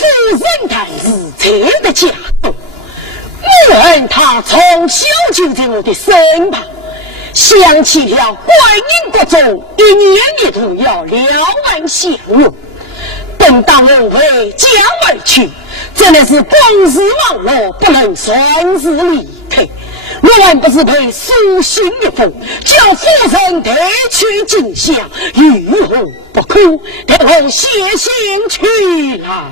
夫人太子才的家督，我问他从小就在我的身旁，想起了观音国中一年一度要了完相用，等到我回家而去，真的是公事忘了，不能算是离开。我还不是被书信一封，叫夫人带去进香，欲何不可？得我写信去了。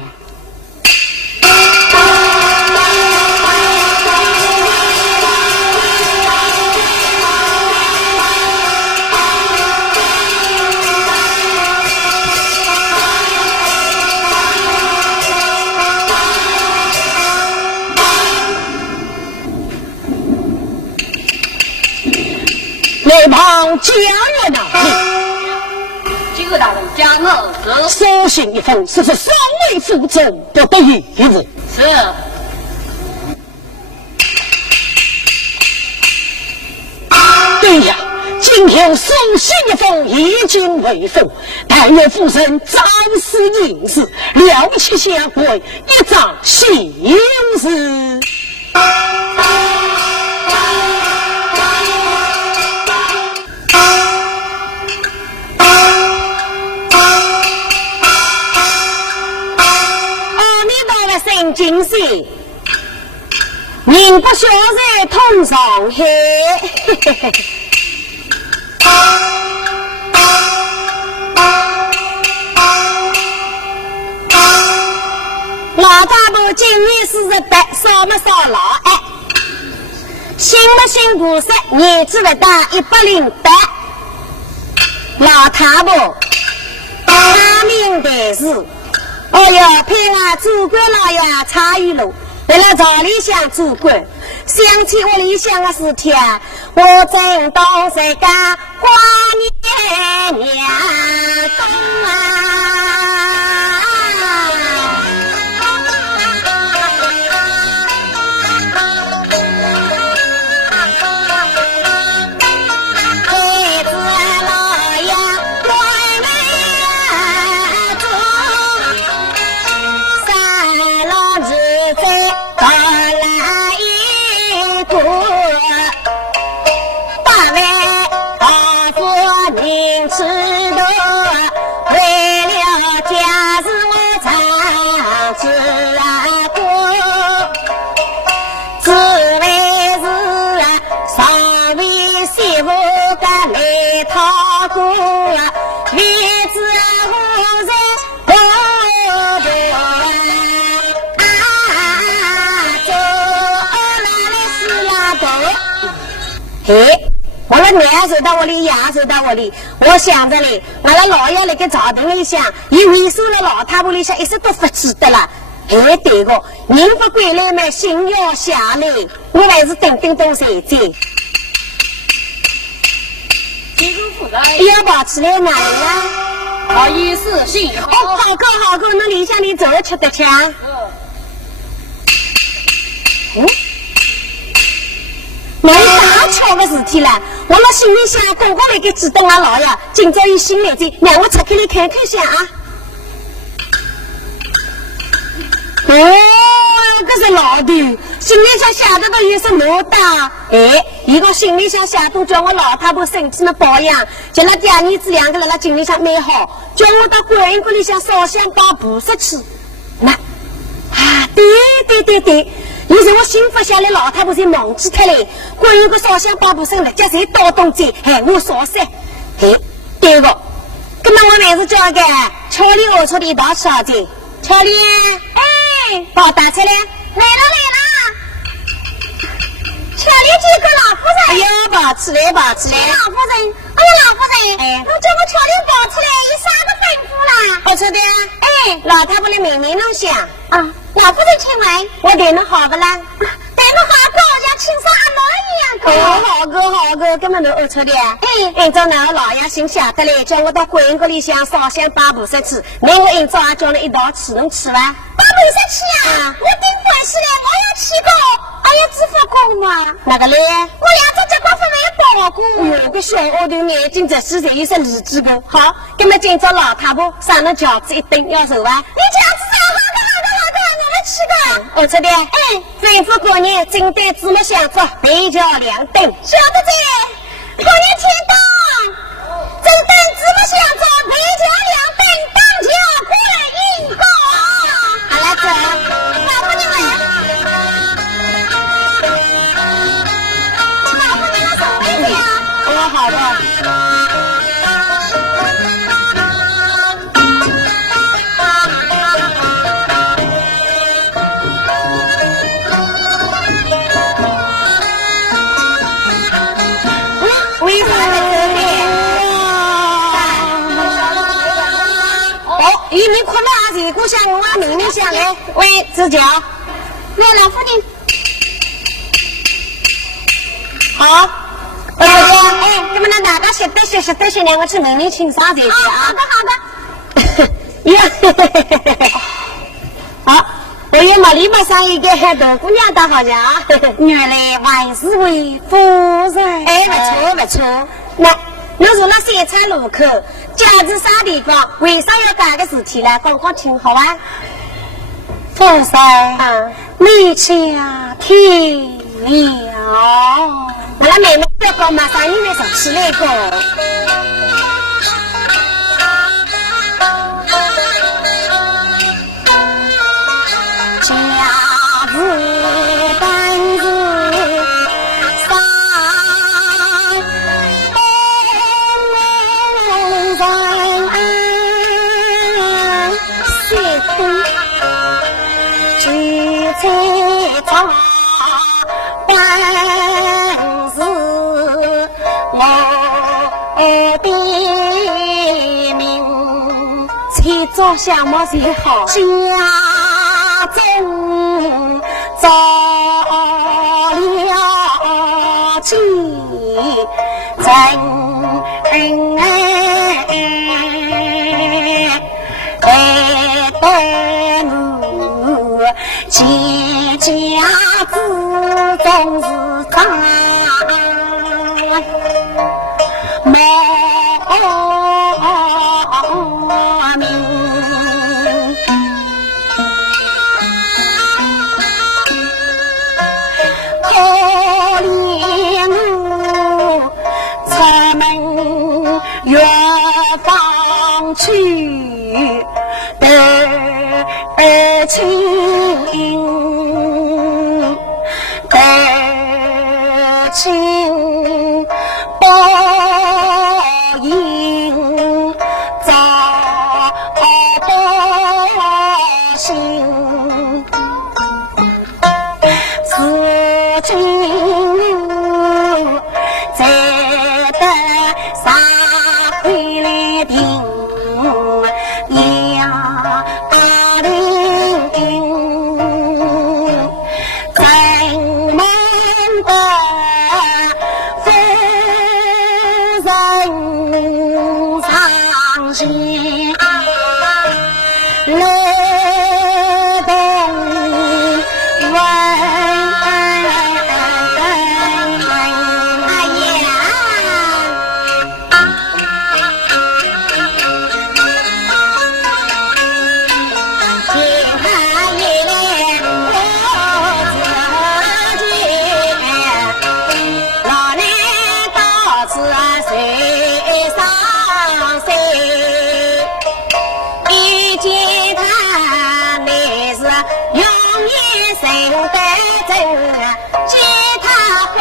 那旁家人哪里？这个大人家我是书信一封，是稍微负重，不得一日。是。对呀，今天书信一封已经未封，但愿夫人早思应事，了其下跪，一张心事。今世人不晓得通上海，老大伯今年48，少不少老爱，信不信菩萨年纪不大108，老太婆大明代事。哦哟，陪我主管老爷参与了，为了朝里向主管，想起屋里向的事体，我正当在家花年娘公啊。我的娘走到我里，爷走到我里，我想着嘞，我的老爷那个朝堂里向，一为首的老太婆里向一直都不记得了。哎，对个，人不归来嘛，心要下来，我还是等东谁在？这个负责要跑起来哪里了？好意思，幸好。哦，好个好个，那里向你走吃得强。那大巧的事体了，我那心里想，公公来给指导我老爷，今朝有新来的，让我拆开来看看下啊。哦，这是老的，心里想下的个有什么大？哎，一个心里想下都叫我老太婆身体的保养，叫那爹儿子两个人那经里向蛮好，叫我到观音阁里向烧香拜菩萨去。那啊，对。有时我心发下来，老太婆才忘记脱嘞。观音阁烧香拜菩萨，人家谁刀动在，哎，我烧噻。哎，对个，那么我还是叫个巧丽我出的一道烧的。巧丽，哎，把我打出来，来了。巧丽这个老夫人，哎呀，抱起来。老夫人，老夫人，哎，我叫我巧丽抱起来，有啥个吩咐啦？我说的，哎，老太婆的明明能想啊。老夫人请问，我对侬好不啦？对侬好个，像亲生阿妹一样个。好个，根本都饿出的。按照那个老爷心下得来，叫我到观音阁里向烧香拜菩萨去。那我按照也叫你一道去，侬去伐？拜菩萨去啊！我顶关系来，我要去个，还要支付过嘛？哪个嘞？我两只结婚没报过。有个小丫头眼睛直视，才有些理智个。好，那么今朝老太婆上了轿子一蹬要走伐？你轿子上好个。我这边吩咐过年正对芝麻香做北桥两灯，小子子，过年前到，正等芝麻香做北桥两灯，当桥过来迎功。好了，走，老夫你们，老夫你们送回去啊。好的。你哭了啊？这个像我明明想来喂指教，来老夫人，好，我这边你们大家学两个去明明请上这些啊。好的。呀，好，我也没礼貌上一个大姑娘大好家，原来万事为夫人。不错。那如那三餐路口。家子啥地方？为啥要干个事情呢？刚刚听好啊！佛山，你家听了，我那妹妹要搞马上因为上吃那个。家子担子。做项目最好，家中造了计，真得我齐家之中是长远方去而亲，报应遭报信，此情在得啥回来听呀大林咱们的夫人伤心来东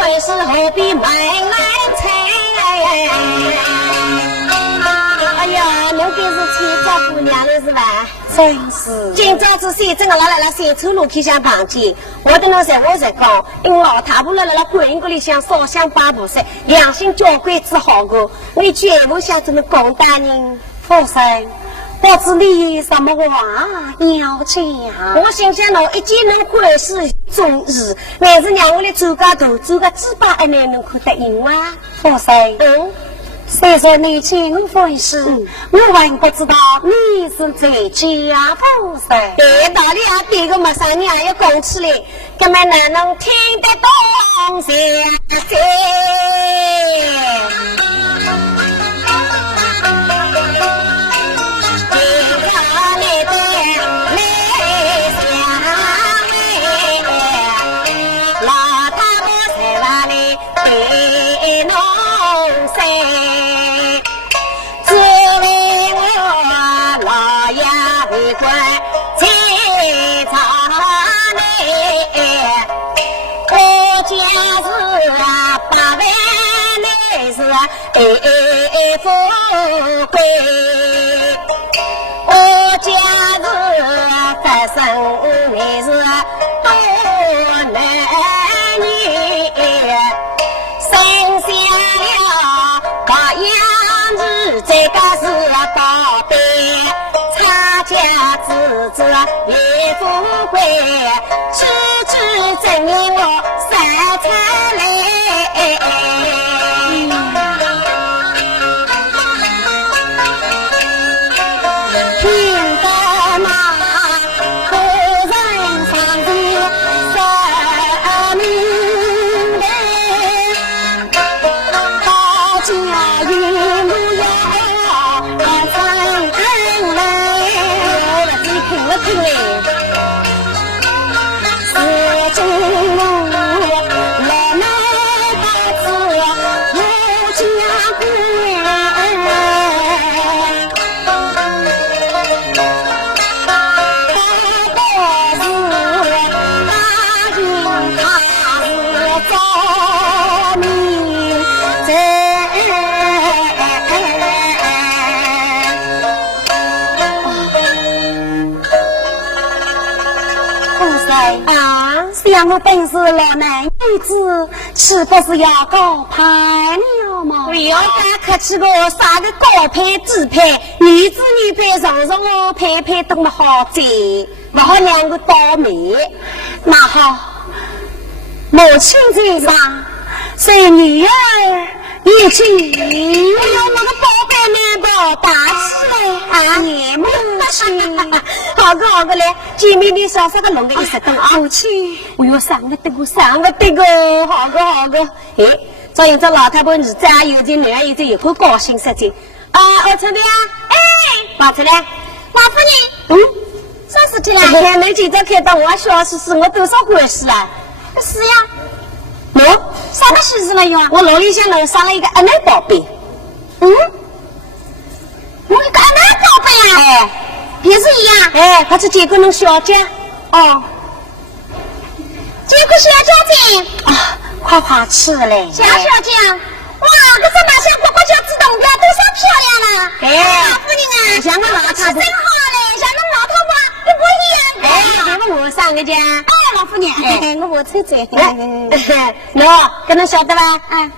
问是何必买来菜？哎呀，侬便是去找姑娘了是吧？真是，今朝子谁正个拉来了三处路去向房间，我等侬在我在讲，因为老太婆了了观音阁里向烧香拜菩萨，良心交关之好个，你绝不想怎么讲大人佛山。不知你什么话要讲？我心想侬一见能欢喜中意，每次让我来做个头，做个几百一年能看得赢啊？佛山，虽说你请我欢喜，我还不知道你是在家佛山。这道理啊，别个没啥人也要讲起来，根本哪能听得懂噻？八万来是富贵，我家是发生的是多男女，生下了个样子，这个是宝贝，差家子子也富贵，区区证明我三餐来。我本是老男女子，岂不是要高攀了吗？不要再客气我啥个高攀低攀，女子女攀上上我攀攀都么好在，不好两个倒霉。那好，母亲在上，随女儿一起，我那个宝贝男宝打起来啊！你母亲，好个好个嘞！姐妹的小三个弄个一十等啊！母亲，我要上个得个，上个得个，好个好个！哎，这有这老太婆儿子啊，有这女儿有这有个高兴实际啊！我这边哎，跑出来，王夫人，啥事情啦？今天没记者看到我小事是我多少欢喜啊？是呀。喏，啥个喜事了哟？我楼里向楼上了一个阿奶宝贝。我一个阿奶宝贝啊！哎，别是一样。哎，他是结果侬小姐。哦，结果小姐姐啊，快快吃嘞！小姐，哇，这马小婆婆就自动的，多少漂亮了！哎，老夫人啊，像个老太婆真好嘞，像那老太婆都不一样。哎，这个我上个家。老夫人，我抽嘴。喏，跟侬晓得吧？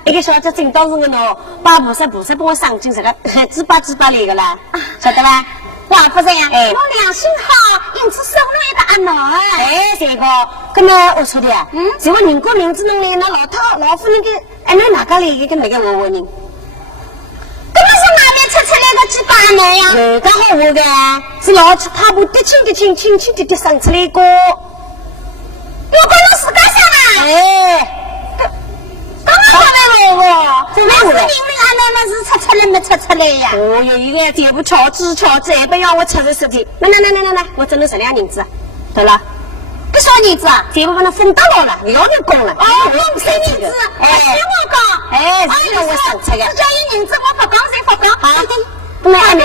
一个小姐真到是个喏，把菩萨帮我上进这个几把来个啦，晓得吧？王夫人，我良心好，因此收了一个阿奴。哎，这个，跟侬我说的啊，这个人过名字能来，那老夫人跟哎那哪个来一个那个我问你，这不是哪边出来的几把男呀？刚好我的是老他不的轻的生出来一个。我跟侬自家想啊！哎，刚刚来我，这是明明那是出来没出来呀？我有一个这不巧子，还不要我出的事情。来，我真的是2银子，对了，这小银子啊，这不把它分到了，要你供了。哦，我3银子，哎，我讲，哎，是我生出的。只叫1银子，我不讲谁不讲。好的，妹，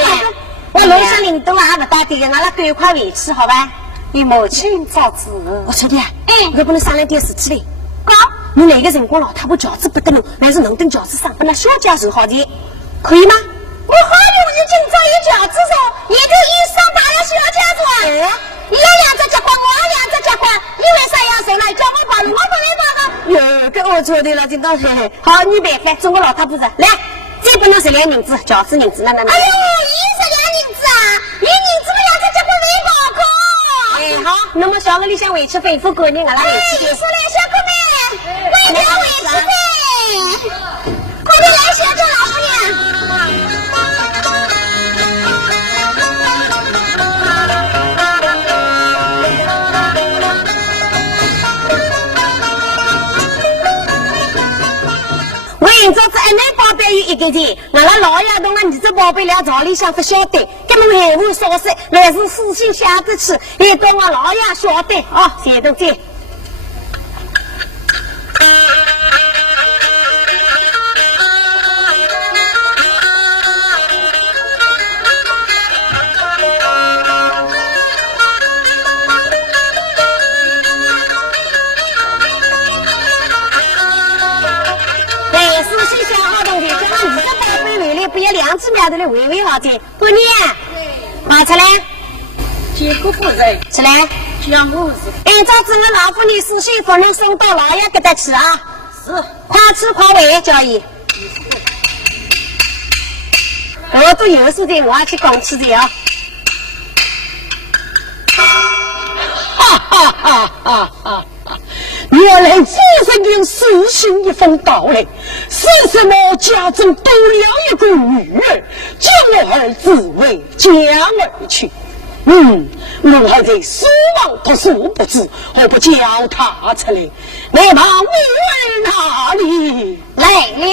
我楼上领导还不大点，俺拉赶快回去，好吧？你母亲造子，我说的，我不能商量点事体嘞。讲，你哪个辰光老太婆饺子不得了，还是能等饺子上，把那小家手好的，可以吗？我好有日今朝有饺子上，你就一上打了小家子，你要2只结婚，我要2只结婚，你为啥要手呢？叫我跑，我不来跑的。跟我说的了，就当然好，你别看中国老太婆子来，再不能12银子，饺子银子那。哎呦，1是2银子啊，1银子不2只结婚没搞过。哎，好，那么小个里向回去吩咐过年，俺拉回去。说来，小哥们，快点回去呗！快点来，小姐老夫人。今朝子俺那宝贝有一个人，俺拉老爷同了你这宝贝俩朝里向不晓得，跟侬闲话少说，还是私心下得去，也跟我老爷晓得哦，谢同志。娘子庙头的微微好的，姑娘，马出来，结果夫人出来，讲我是按照这位老妇女死讯夫人送到老爷给他吃啊，是快吃快喂，叫伊。我都有事的，我要去讲吃的啊。哈哈哈哈哈！原来夫人用死信一封到来，是什么家中多了一个女儿，将我儿子为家而去。我还在说望他殊不知，我不叫他出来，来把我儿哪里来了？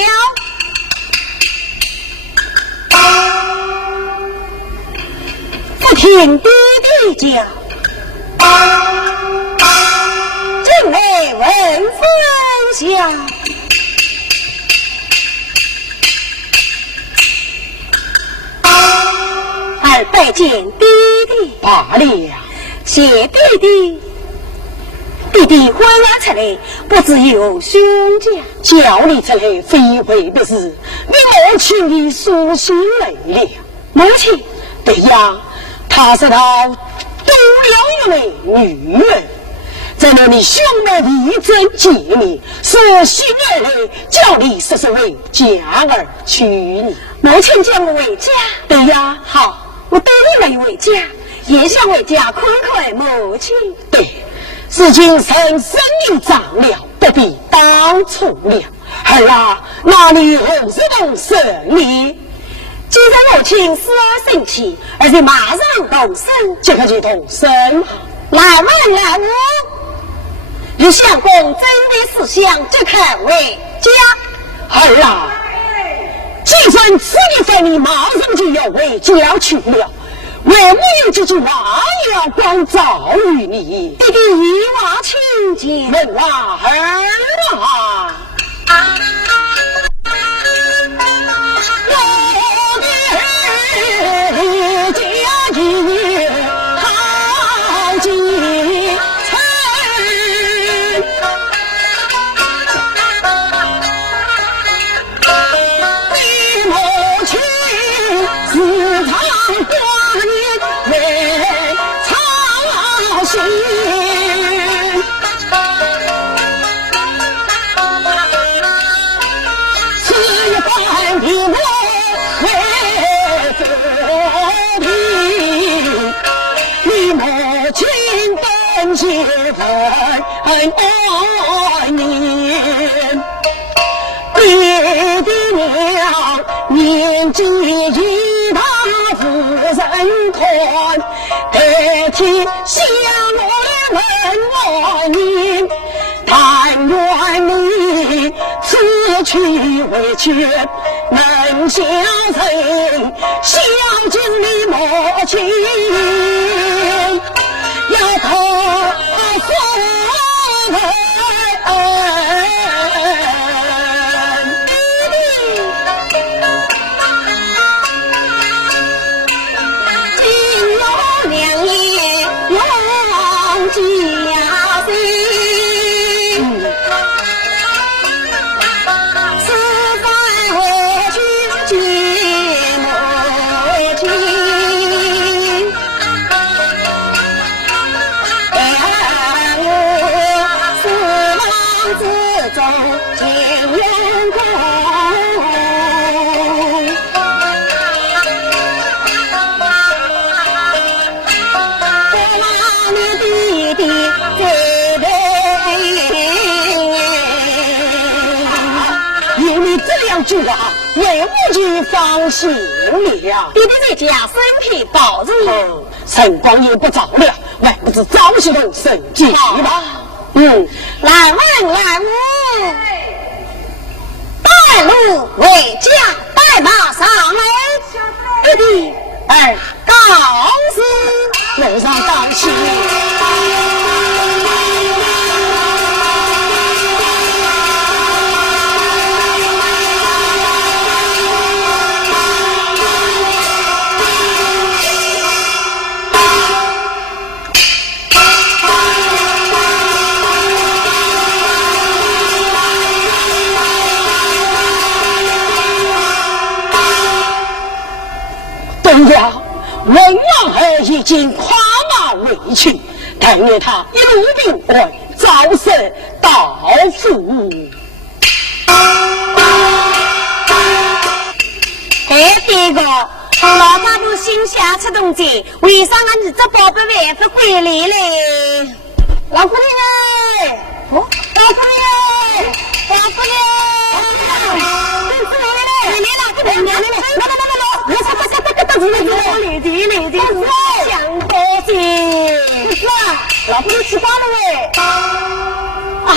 不听弟弟讲，正为闻风响。而拜见弟弟罢了。谢弟弟，弟弟婚了出来，不知有兄家，叫你出来非为的事，你母亲的书信来了。母亲，对呀，她是他多了一位女儿，在那里兄妹一争见面，说心儿来，叫你说是为家儿娶你。母亲叫我为家，对呀，好，我对你来为家，也想为家宽宽母亲。对，事情深深的长了，不必当初了。儿啊，那你何时动身呢？既然母亲死而生气，而且马上动身，这个就动身。来问来我，与相公真的思想，这看为家。儿啊，既然此一番你马上就要为家去了，为母有这句话也要光照于你。弟弟一话请见，问啊儿啊，我的家义好几层，你母亲时常挂念为操心。你母亲本是很爱你，爹爹娘年纪一大夫人团，代替向我问你，但愿你此去为绝能孝顺，孝敬你母亲，要托福分。今有两年永家心，此番回去见母亲。我死亡之中尽用功。这话为母亲放心了，弟弟在家身体保重，辰光也不早了，还不知早些动身去吧。来问来我，带路为家，带马上来，弟弟儿告辞，路上当心。人家文王儿已经跨马回去，但愿他有病会早生到府。第个老大都心下出动静，为啥俺儿这宝贝外不归来嘞？老姑娘嘞！哦，老姑娘，老姑娘，想多些，老婆都吃饱了喂。啊！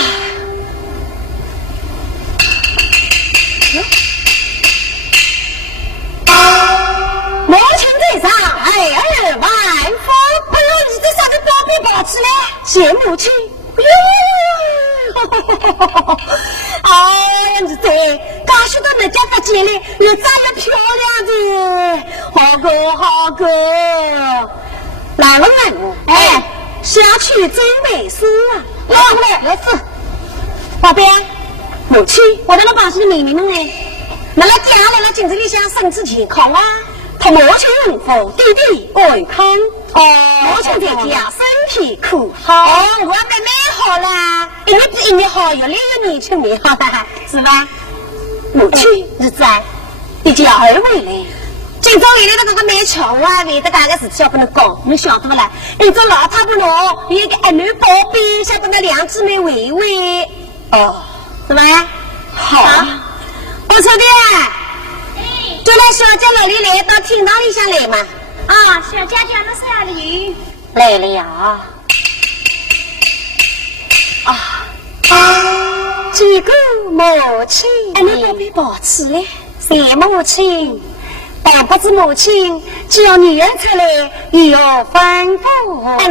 母亲在上，儿万福。哎呦，你这啥子宝贝宝吃嘞？谢母亲。哎呀，你这刚许多人家发进来，又长得漂亮的，好个好个。来了哎，下去真没事啊。来，没事。宝贝，母亲，我在那把是妹妹们呢。那家来了，镜子里向身体健康啊。他母亲幸福，弟弟健康。母亲在家身体可好。我的蛮好啦，一年比一年好，越来越年轻了，是吧？母亲，日子啊，已经要2回来。今朝原来的这个蛮巧啊，为的干个事体要不能讲，你晓得不啦？你这老太婆喏，有一个儿女宝贝，想跟那2姊妹维维，是吧？好。我说的，就让小姐老李来到厅堂里向来嘛。小姐姐那是哪里？来了呀。这个母亲，你宝贝保持嘞？谁母亲？但不知母亲，只要女人出来，有吩咐。按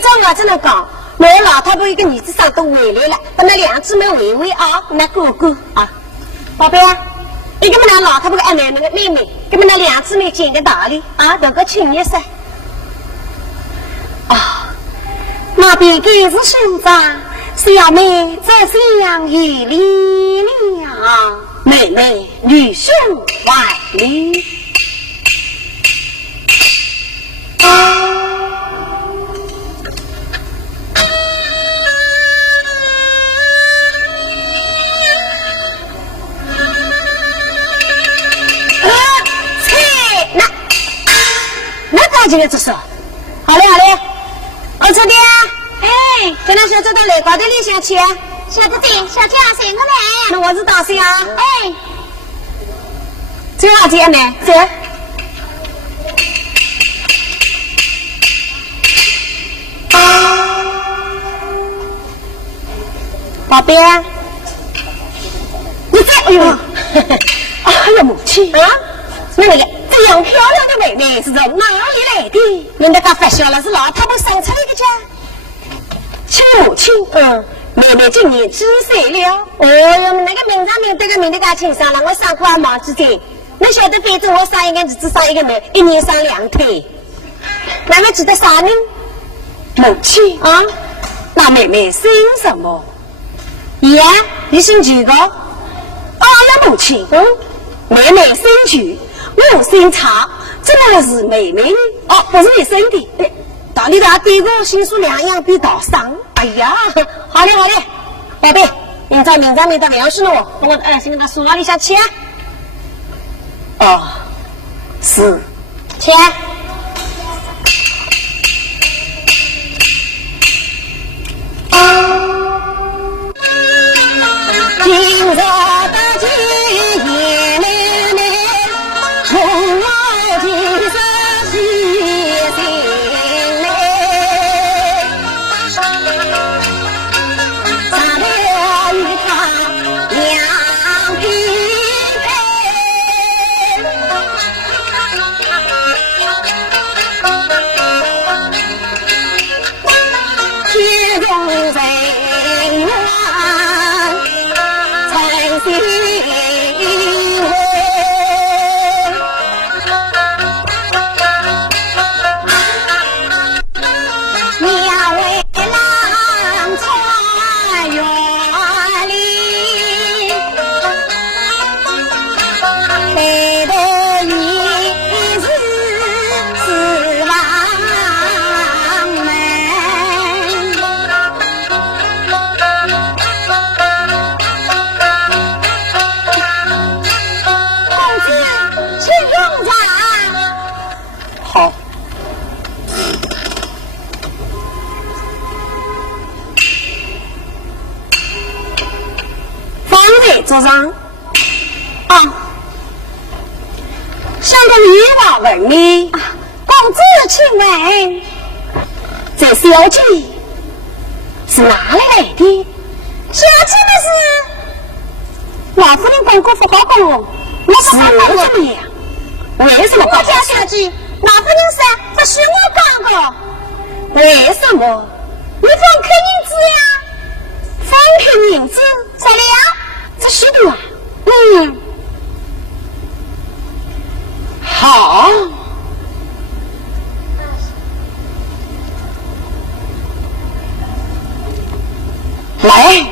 照我这么讲，我老太婆一个儿子上都回来了，把那2姊妹回回啊，那哥哥啊。宝贝啊，你跟我那老太婆个那个妹妹，跟我那2姊妹讲个道理啊，都个亲热噻。那边该是兄长，小妹在这样与你了，妹妹女兄万里。今天这是好嘞，我出的跟那小走到来高的里向去。小弟弟，小姐谁我来？那我是大谁啊？走哪去呢？走。宝贝，你这哎呦，母亲啊，那个这样漂亮的妹妹是从哪里来的？你那个发笑了，是老太婆生出来的家。亲母亲，妹妹今年几岁了？那个名堂名对个名的家清爽了，我上过还忙几天。你晓得反正我生一个儿子生一个妹，1年生2胎。那么记得啥名？母亲啊，那妹妹姓什么？呀，你姓几个？那母亲，妹妹姓徐，我姓常，这个是妹妹呢？不是你生的。道理他对我心术2样比道上。哎呀，好嘞，宝贝，明朝明的粮食了，我先跟他说一下去啊。是，去。今朝的今夜里面，红袄金色喜新来，上了一场两匹配，位桌上。啊，向着女王问你，公子请问，这小姐是哪里来的？小姐那是老夫人公公不好讲哦，我不好讲怎么样？为什么？我家小姐，老夫人说这是我讲的。为什么？你分开银子呀？分开银子怎么样？这许多啊。好。来，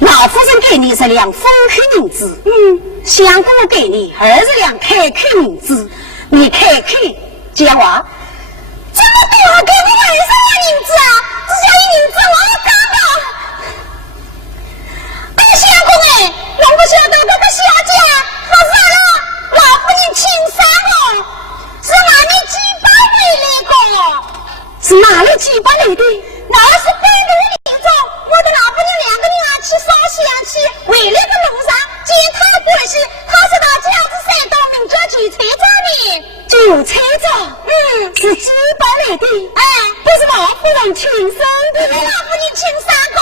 老夫人给你2两分开银子，相公给你20两开开银子，你开开讲话。这么多给我20两银子啊！这家银子我刚到。哎，相公哎，弄不晓得这个小姐她啥了？老夫人请啥哦？是哪里几百回来的？是哪里几百来的？那是本地民众，我的老夫人2个人啊去烧香去，回来的路上见他过去，他是到饺子山东民这去菜庄的。韭菜庄，是几百来的。哎，不是老夫人亲生的，老夫人亲生的。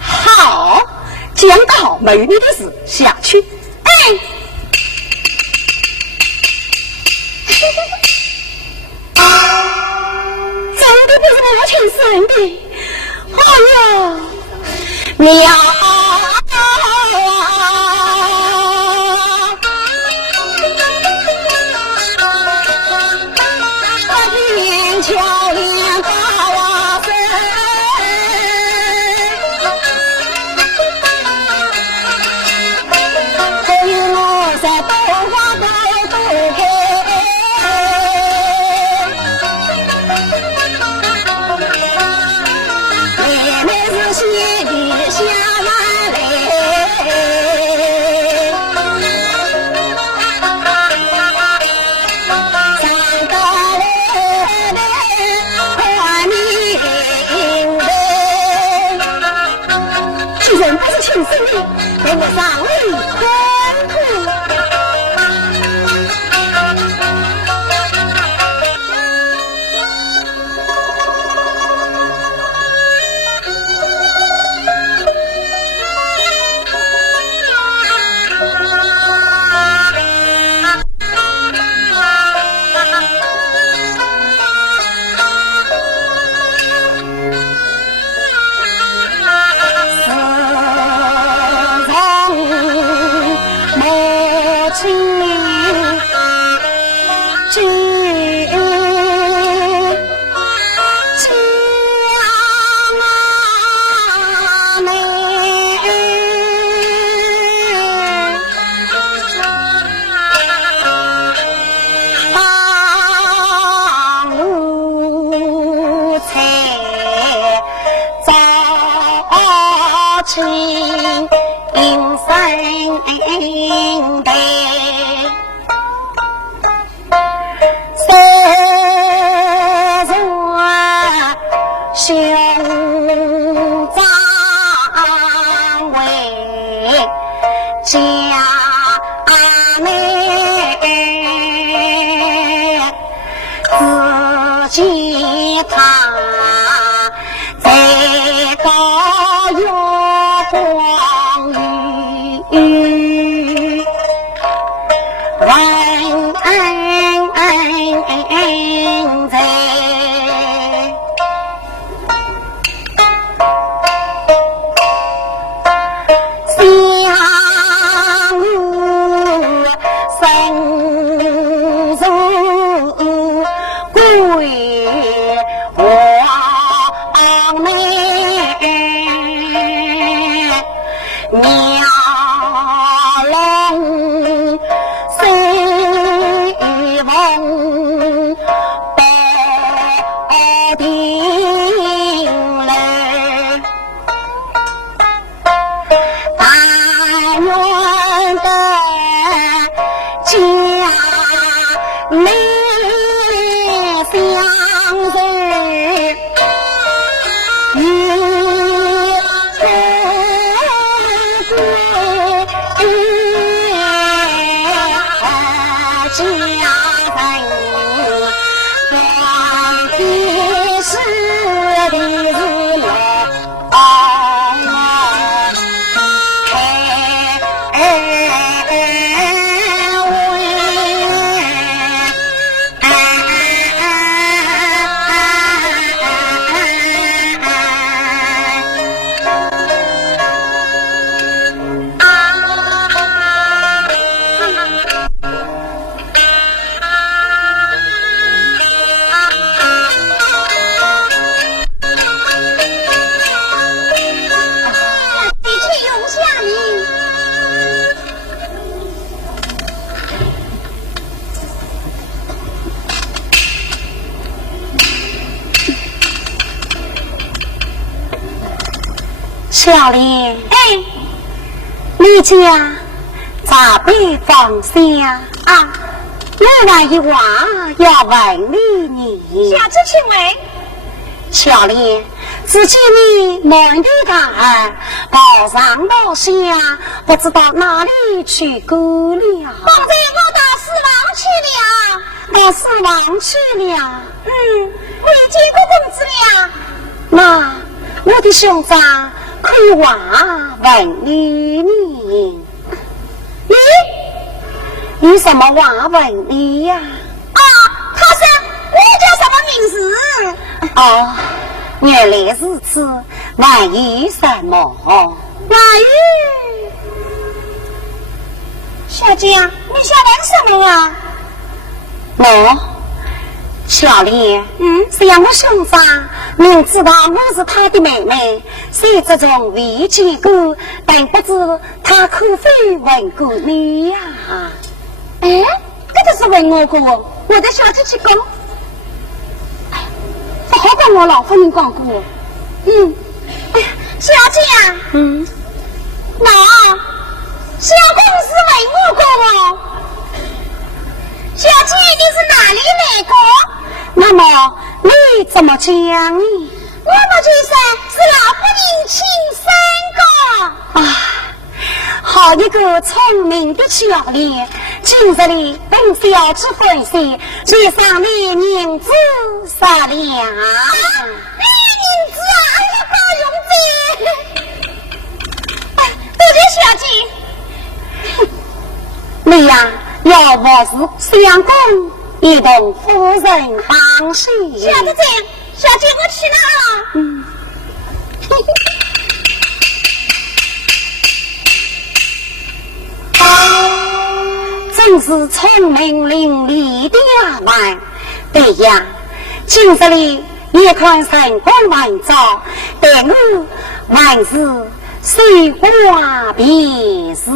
好，讲得好，美女的事下去。哎。真的不是我亲生的，哎呀，娘啊！我天桥连大瓦森，这一路在东花都开。亲生的，给我上里空土。小莲，你家咋被放下啊？我还有话要问你。小姐请问。小莲，只见你满地大汗，跑上跑下，不知道哪里去过了。刚才我到死亡去了。到死亡去了。未见过公子了。那我的兄长可以话问你。有什么话问你呀？他说你叫什么名字？原来是此，还有什么？还有，小姐，你想问什么啊？小莲，是让我兄长明知道我是他的妹妹，虽这种未见过，但不知他可否问过你呀？这就是问我过，我的小姐去讲。不好跟我老夫人讲过。小姐啊，那小公子问我过哦。小姐，你是哪里来过？那么你怎么讲呢？我们就是老夫人亲生的。好一个聪明的小莲，今日里等小之欢喜，最上你名字杀了。名字哎呀，大勇子，多谢小姐。你呀，要不是相公一同夫人帮喜。小姐这样，小姐我去了。真是聪明伶俐的丫鬟。对呀，今日里也看神光万照，但我还是虽花便是。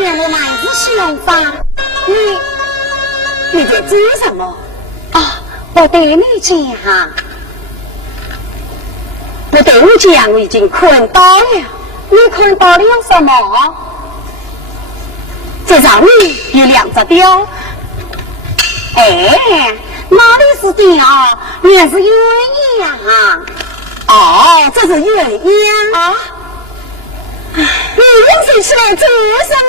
原来是兄长，你在做什么？啊，我对你讲，我对你讲，我已经看到了。你看到了什么？这上面有2只雕。哎，哪里是雕？原是鸳鸯啊！哦，这是鸳鸯啊！你用手起来做什么？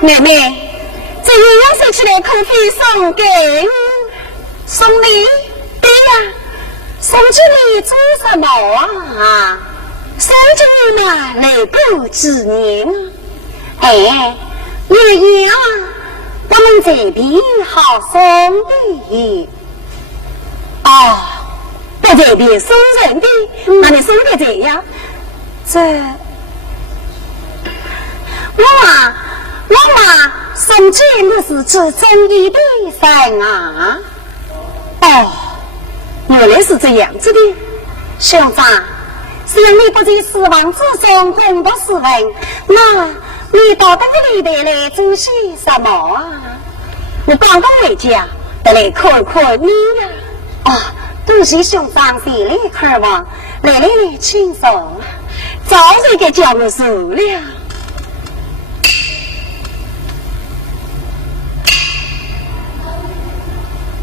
妹妹，这个用手起来可非送给你，送你？对呀，送给你做什么啊？送给你嘛，来不纪念。哎，鸳鸯，我们这边好送礼。哦，我这边送人的，那你送给谁呀？我送给你是指正义的人啊。哦，原来是这样子的。兄长，既然你不在死亡之中共度死人，那你到这个里头来做些什么啊？我刚刚回家，得来看看你呀。哦，多谢兄长前来看望，来，请坐。早就给叫我受了。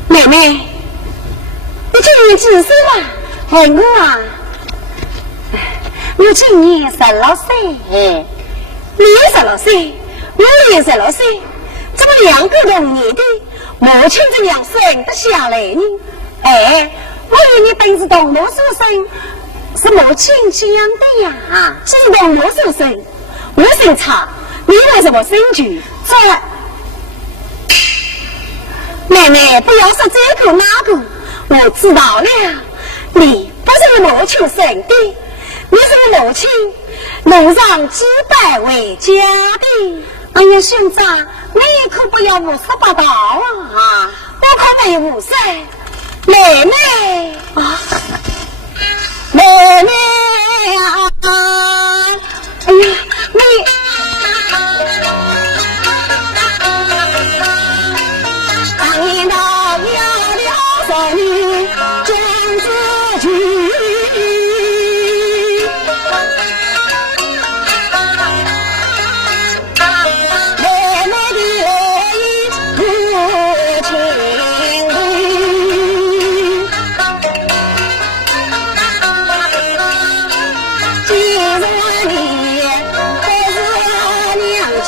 妹妹，你今年几岁了？我啊，我今年16岁。你也16岁，我也16岁，怎么2个同年的？母亲这样生得下来呢？哎，我以为你本是同母所生，是母亲讲的呀。是同母所生，我姓查，你为什么生举？妹妹，不要说这个那个，我知道了，你不是母亲生的，你是母亲路上击败为家的。哎呀，兄长，你可不要胡说八道啊！我可没胡说。妹妹啊，妹妹啊，哎呀，当年到要了son女将自居，妹妹的爱意不情理，既然你不是娘亲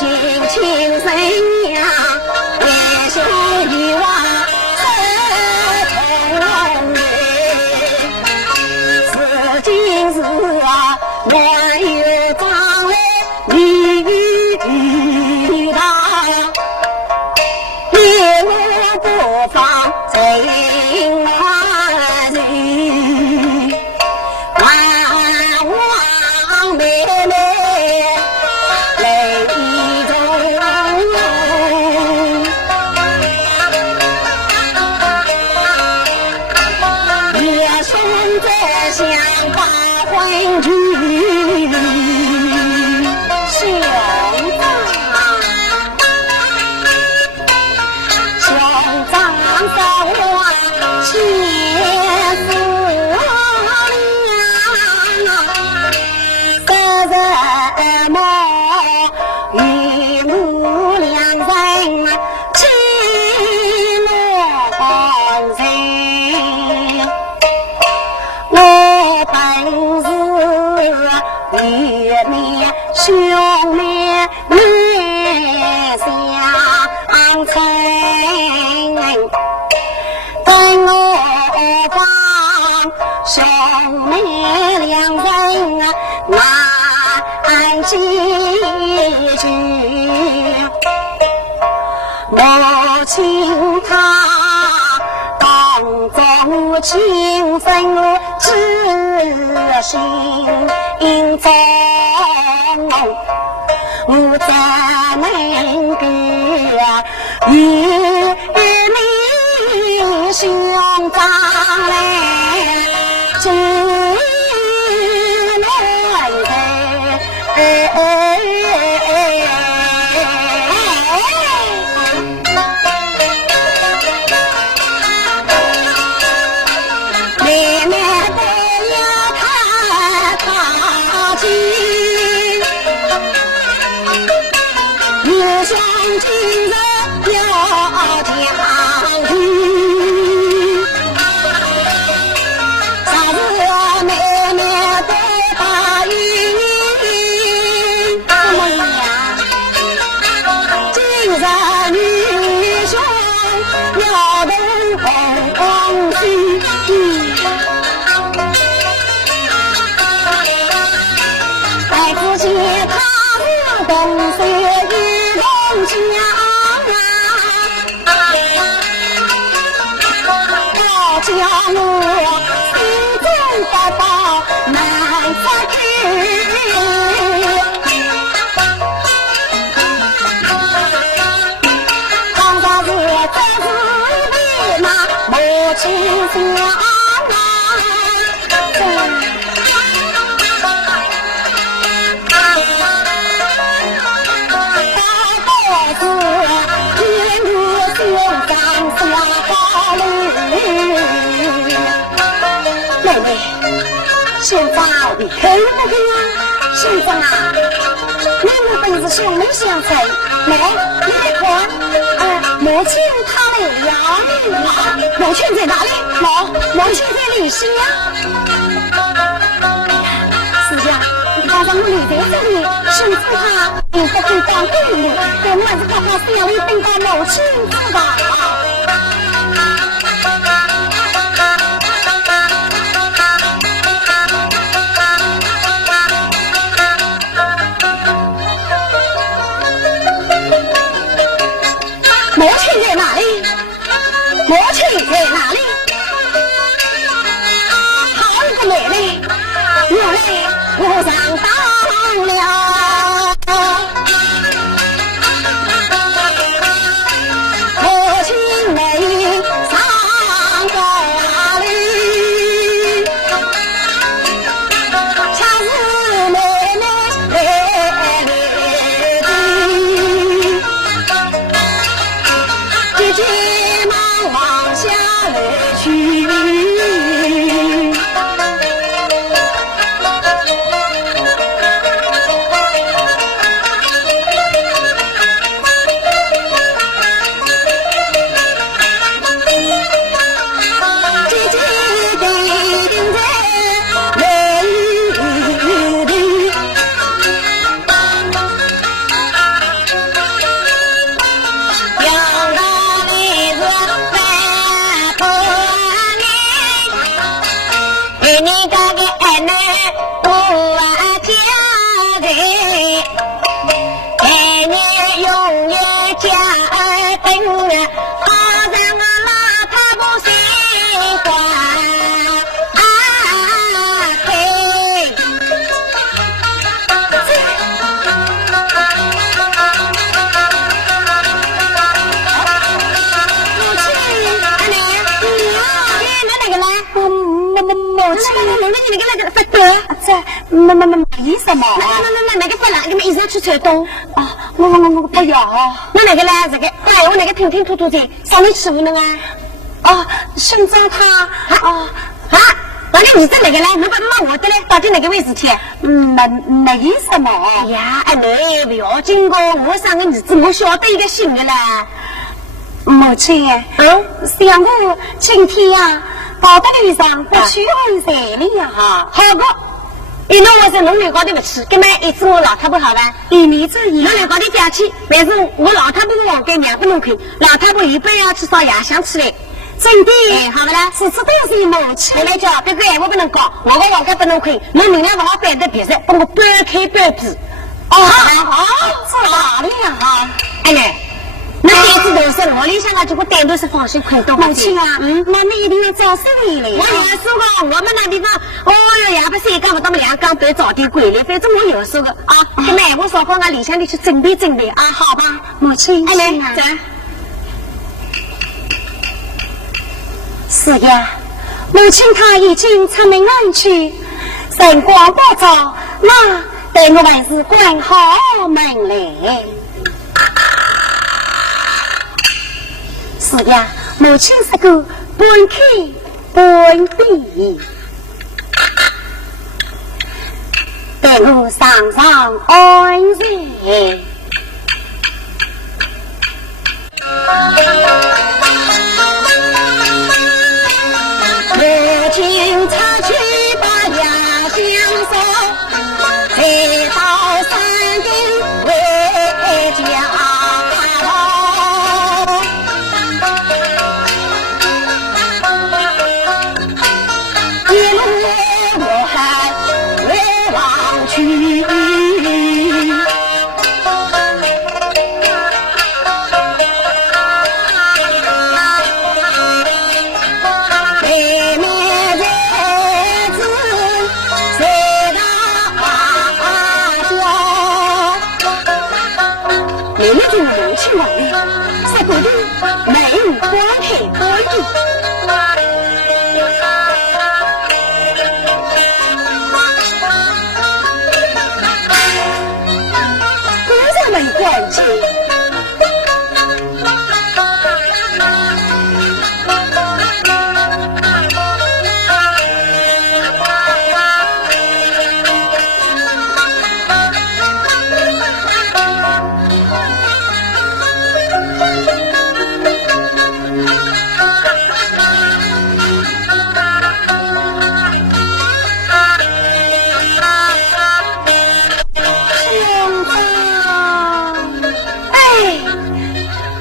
亲生呀，也兄弟娃我有张来你他，一路不放情万人，望妹妹泪中，也兄在想把婚聚。兄妹难相称，跟我帮兄妹2人难记住，母亲她当中情分知心中。我怎能够与你相现在你看不看啊？先生啊，你们本是兄妹相随，来，你来看，母亲她来了，母亲在哪里？母亲在里边呀。是呀，刚才我离在这里，兄弟他你不会当对你，我们是看看是要你等到母亲知道啊。母亲在哪里？母亲在哪里？好一个美丽，我来我上当了。母亲美上哪里？恰是妹妹来的，急忙往下来去。没什么？那个不来，你们一直去采东啊！我不要。那哪个来？这个哎，我那个听听吐吐的，上面欺负呢啊！兄长他那个你在哪个来？你把那我的来，到底哪个位置去？没什么呀！哎，你不要紧过，我三个儿子我晓得一个新的啦。母亲，想我今天呀，到这个地方不去问谁了呀？好不？一弄我在农园高头不去，根本一次我老太婆好了，一年之一农园高头假期，但是我老太婆我给娘不能看，老太婆一般要去烧夜香吃嘞。真的，好了，次次都是母亲来叫，别个闲话不能讲，我的老家不能看，我明天把我摆在别上，帮我掰开掰皮。好，在哪里呀？哎嘞。那孩子都是我里向啊，就我单独是放心看到。母亲啊，那你一定要早生回来。我有说过，我们那地方，也不是一讲不到2讲都早点回来，反正我有说过啊。那么我说好，我里向你去准备准备啊，好吧？母亲，来，走。是呀，母亲她已经出门远去，晨光不早，那待我还是关好门来。是呀，母亲是个半开半闭，待我上上安然。如今出去把家乡守，再到山顶回家。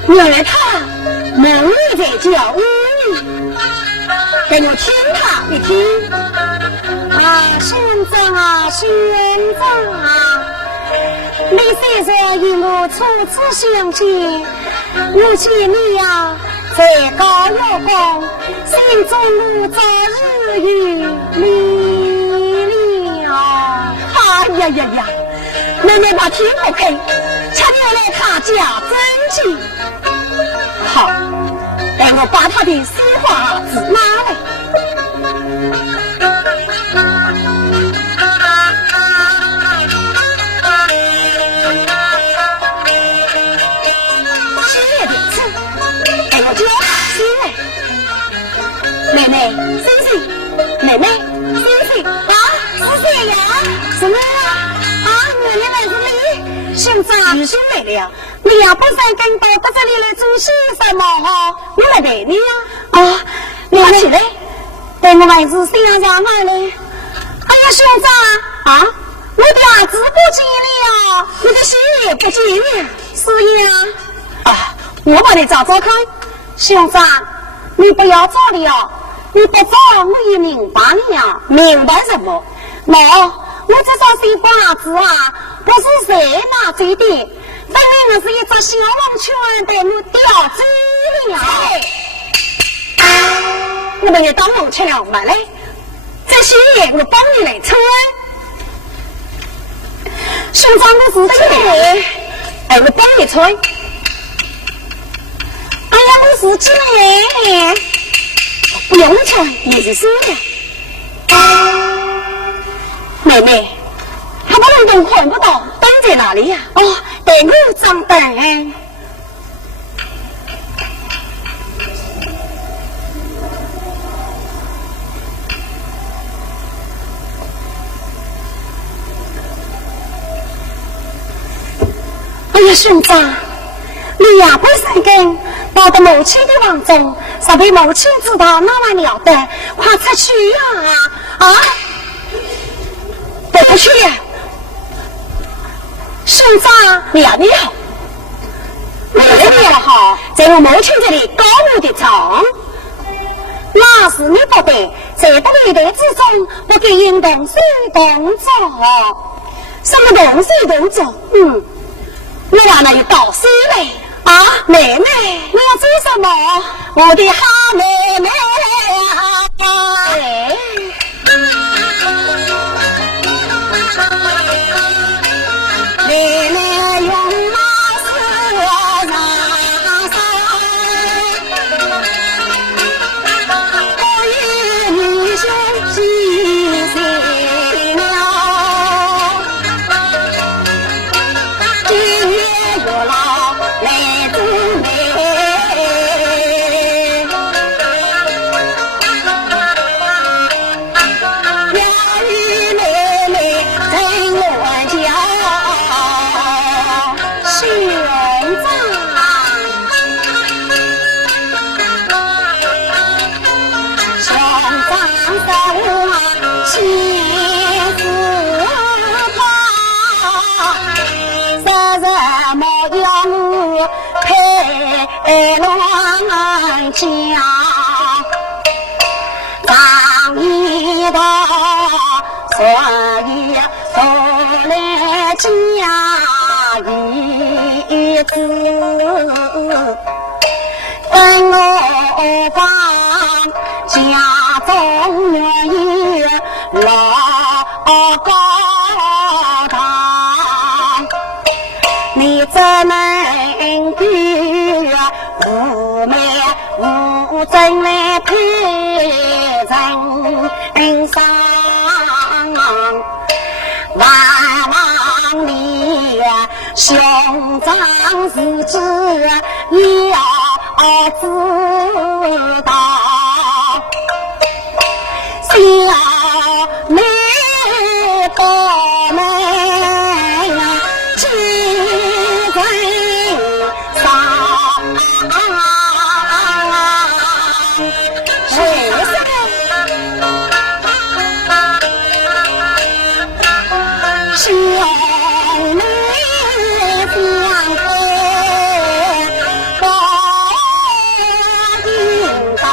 原来他梦里在叫你，给我听他一听。啊，兄长啊，兄长啊，你虽说与我初次相见，我见你呀才高有功，心中我早日与你了。哎呀呀呀！妹妹把听我开，恰要来他家真情。好，让我把他的书画纸拿来。谢点子，给我教书来。妹妹，星星，妹妹，星星啊，是谁呀？什么呀？原来是你，兄长，你兄来了。你也不是跟到这里来做些什么哈？我来陪你呀！啊，你起来，等我还是先上来嘞。哎呀，兄长啊，我的儿子不见了，你的心也不见了，是呀。啊，我把你找找看。兄长，你不要走了，你不走我也明白了。明白什么？我这双新儿子啊，不是谁打嘴的，分明我是一只小龙圈被我叼走了。我们也当龙圈了嘛嘞，这些我帮你来穿。兄长，我是姐，哎，我帮你穿。哎呀，我是姐，不用穿，你是谁呀？妹妹，他把人都看不到，灯在哪里呀？哦，等我张灯。哎呀，兄长，你呀不三更到了母亲的房中，才被母亲知道那完了得，快出去呀！啊！不去呀，兄长，你好，你好，你好，在我母亲这里高我的床，那是你不对，在不一代之中，不给应动水动作，什么动水动作？我让那里倒水嘞啊，妹妹，你要做什么？我的好妹妹啊！妹妹用马丝上山，我与你乱家，张一道所以后来家一子，等我把家中愿意老高堂，你怎能比无面无真来配人上？万望你兄长自知要知道，小妹多美几人上，兄妹相配多应当。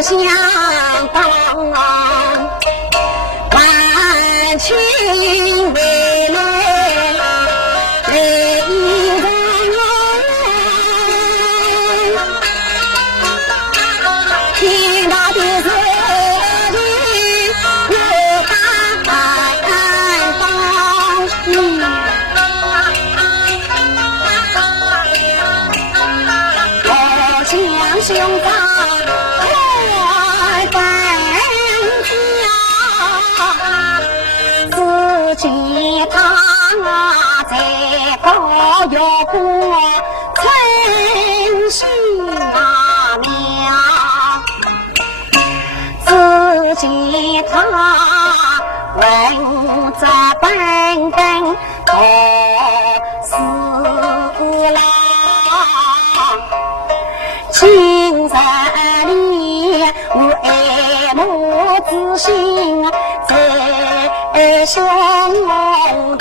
相当万情未来泪人，听到的是又感动，我想兄长吉他在高摇过春心苗，自吉他闻着本根四郎，今日里我爱慕之心在胸膛，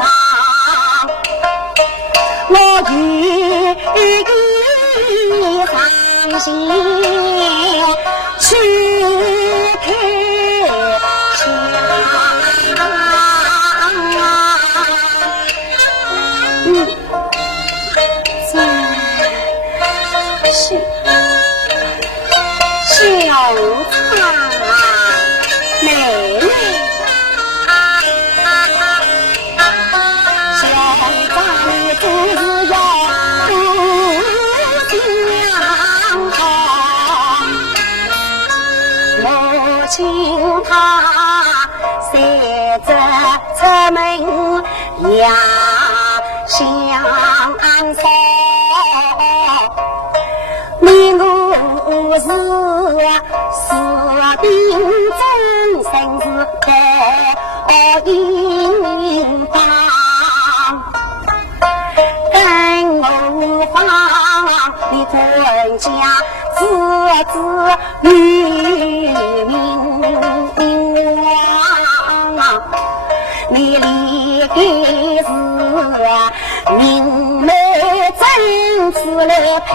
我欲放心去开小妹妹请他随着出门呀相送，你我是定终生是多应当，更无妨你全家子女名望，你离给是明媚真子来配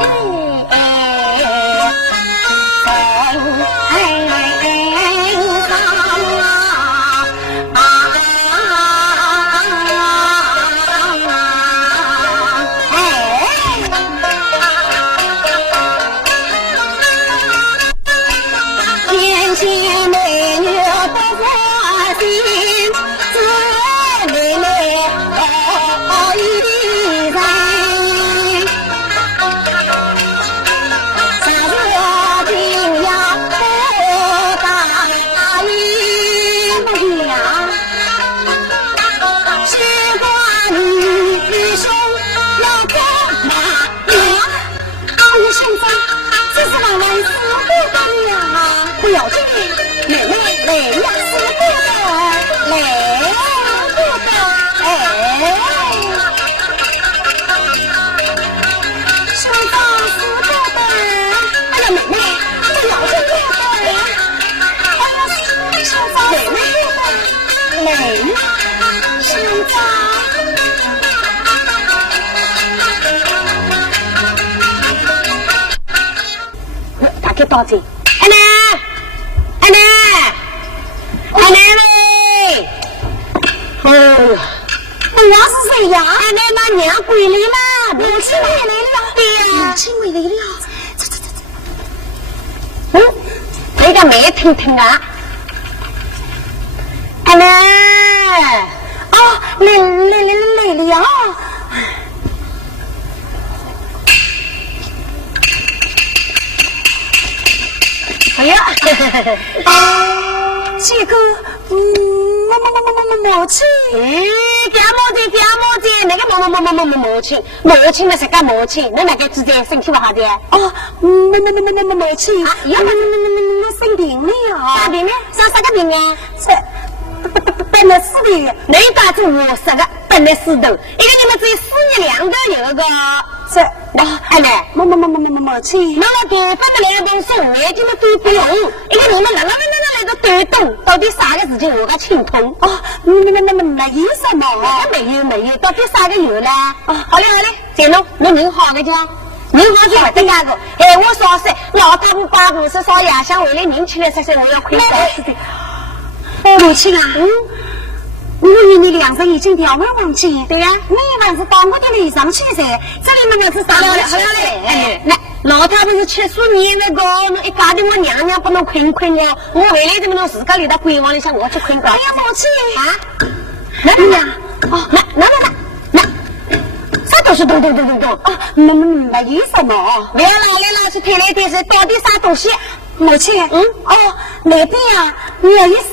天仙美女不花心，到这。奶奶，奶奶，奶奶嘞！哦，你娘是谁呀？奶奶把娘归来了，母亲回来了。对呀，母亲回来了。这个没听听啊。奶奶，哦，来了。哎呀，这个，母亲，干母亲，那个母亲那是干母亲，那个直接身体不好的。哦，母亲，啊，要生病了呀？啥病呢？啥个病啊？本来死的，那打住50个，本来死的，一个你们只有4年2个有个。这，哎奶，母亲，那么多发的2栋送眼睛的都不用，一个你们那个对动，到底啥个事情我个清通？哦，没有什么，没有，到底啥个有呢？好嘞，再弄，你人好的叫。人好就这样子，哎，我说是老大不把故事说呀，想为了人起来说我要亏死的。母亲啊，我与你2人已经调为忘记。对呀，你还是到我的脸上去噻，这里面是啥好嘞，那老太不是70年那个，那一家的我娘不能困了，我回来这么多自家里的鬼王里向我去困觉。哎呀，母亲啊，那呀，哦，那。啥东西咚！哦，没有什么。不要老是推来推去，到底啥东西？母亲，哦，那边呀，你要有4年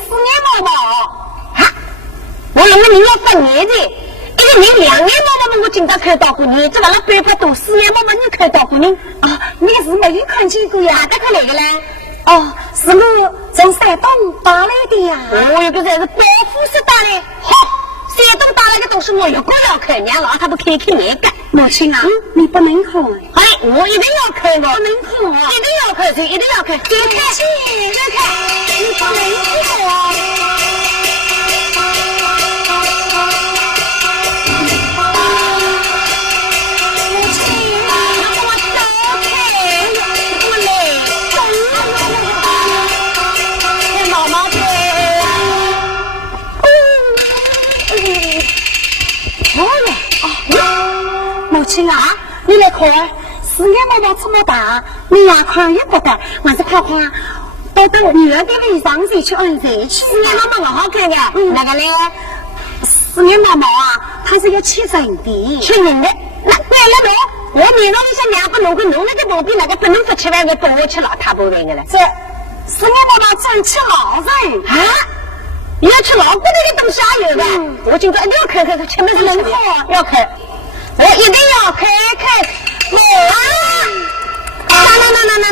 毛啊！我那个人要8年的，一个人2年毛我经常看到过你，这完了800多4年毛你看到过你啊？你是没有看见过呀？哪个看哪个呢？哦，是我从山东打来的呀。我有个人是保护式打来，好，山东打来的东西我有个要看，娘老他不开那个。母亲啊，你不能看。哎，我一定要看我，不能看啊，一定要看，一定要看，别看，别看，你不能看啊。母亲啊，你来看，4年毛这么大，你呀看也不得，还是看看到女儿的脸上去去按谁去？4年毛好看的，那个呢？4年毛啊，它是要切人的，切人的。那对了我年老一些娘不能够弄那个毛病，那个不能不7万个等我吃老太婆人的了。这4年毛真吃老人啊！你要吃老骨头的东西还有的，我今朝一定要看，前面是能看，要看。我一定要看，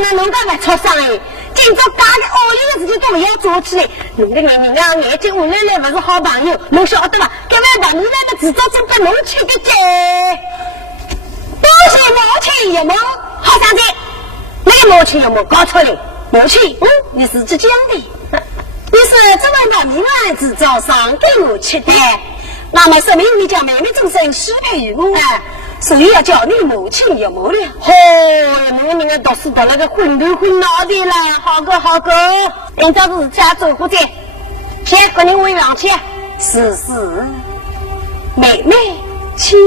那侬干嘛吵上哎？今朝家的恶劣的事情都不要做起来。侬的眼睛我奶奶不是好朋友，侬晓得吧？干嘛把你那个制造真把侬吃个鸡？都是母亲有没好上去？那个母亲有没搞错了？母亲，你是浙江的，你是这么把你儿子早上给我吃的。那么说明你叫妹妹终身失陪于我，所以要叫你母亲有母了。我们读书读那个昏头昏脑的了，好个，今朝是家走过去，先跟你问上去。是，妹妹亲，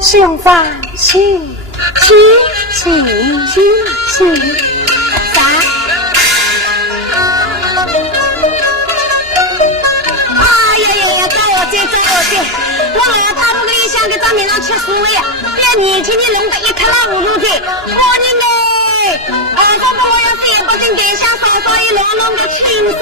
兄长亲，啥？多谢，我老太婆里向给咱面上吃素呀，别年轻人弄得一塌糊涂的，我人嘞，二公婆我要是也不进给香烧一笼笼的清烧。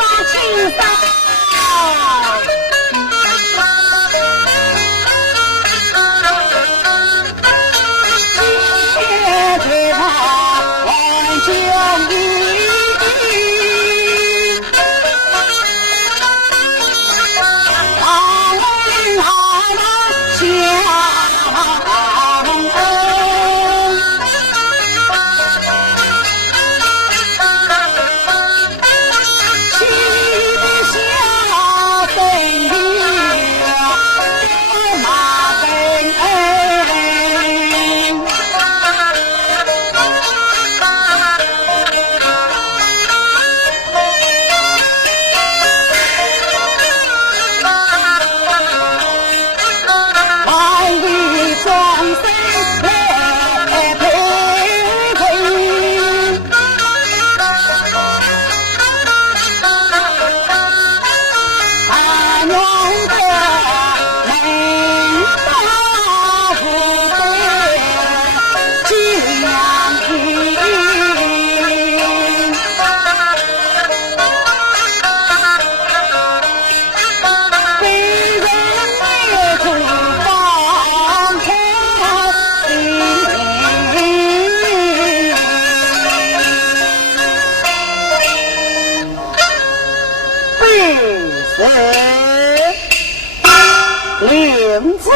令子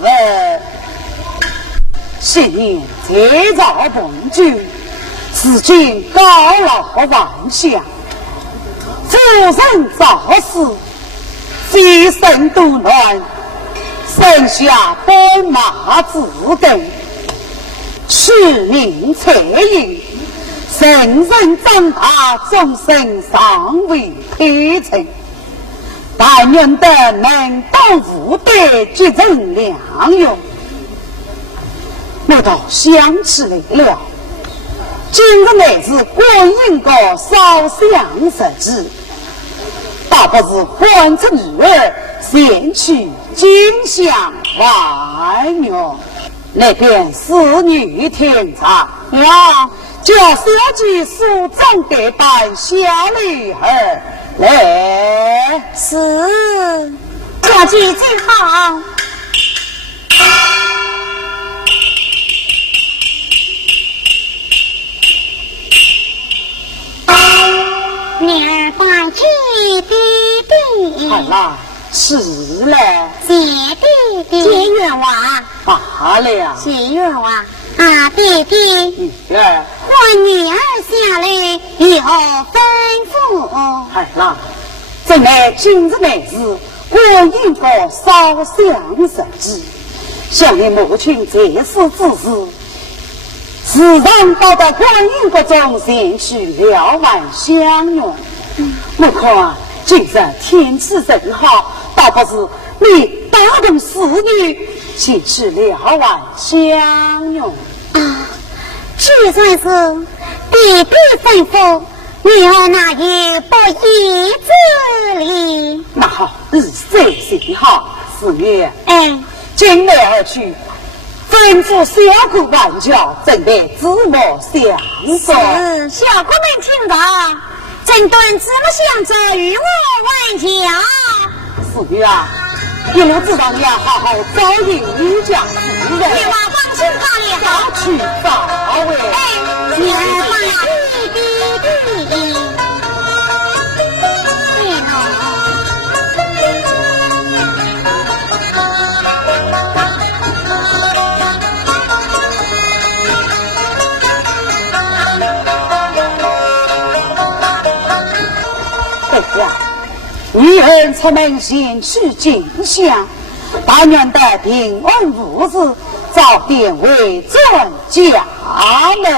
文，昔年节造本君，至今高老万象。夫人早死，飞身渡乱，剩下宝马自等，是名才艺。人人长大，终身尚未配成。但愿得能当父辈，继承良用。我倒想起来了，今日乃是观音阁烧香日子，倒不是换成女儿献去金香万苗，那便是女天才呀！叫小姐梳妆打扮，小女儿来。是，小姐真好。女儿拜见弟弟。好啦，是了。谢弟弟。谢冤枉。罢了。谢冤枉。啊，弟弟。女儿。我女儿下来以后吩咐。好啦，正来今日乃是观音阁烧香日子，想你母亲在世之时，时常到观音阁中前去了完香缘。我看今日天气正好，倒不是你打动侍女前去了完香缘啊！这才是弟弟吩咐，女儿哪有不义之理？那好，日岁幸好，四月，今日而去，吩咐小姑万教，准备子母相送。小姑们听到，整顿子母相奏，与我万教。四月啊，一路知道你要好好招引你家夫人。你娃放心吧，你早去早回。你把弟弟。女儿出门前去进香，但愿得平安无事，早点回转家门。